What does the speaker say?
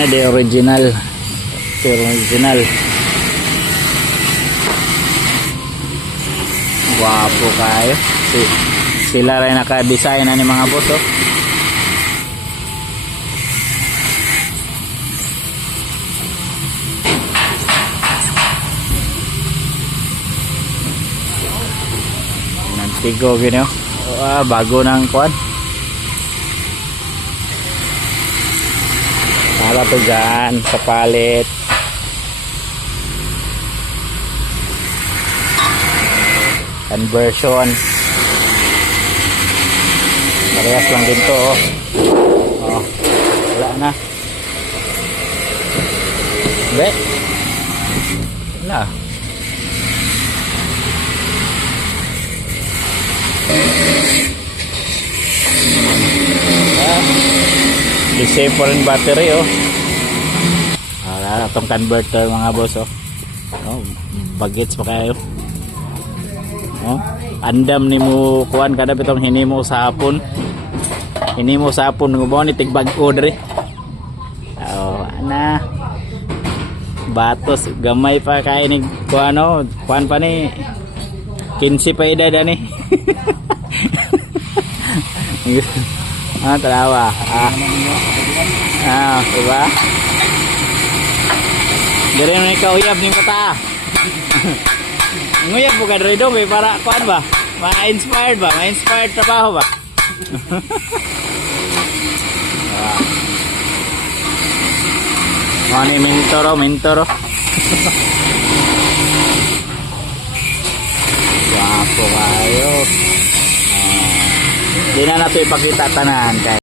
na the original. The original. Guwapo kayo. Sila rin naka-design na ni mga boss, oh. Nantigo gini, oh. Bago ng kuwan. Para to dyan sa palit. Conversion. Parehas lang din to, oh. Oh, wala na. Be. Wala. Disable battery, oh. Wala itong converter mga boss, oh. Oh, bagets pa kayo. Oh, andam ni mo kuan kada bitong hinimo sa hapon. Hinimo sa hapon ngubaw ni tigbag-o diri. Oh, ana. Batos gamay pa kay ni kuano, kuan pa ni 15 pa edad ani. Tarawa. Diba? Dari ni ka uyab ni mata. Nguyab mo ka dito may para kuan ba? Ma-inspired ba? Ma-inspired trabaho ba? Ni mentoro. Wapo kayo. Di na nato ipakita tanan kay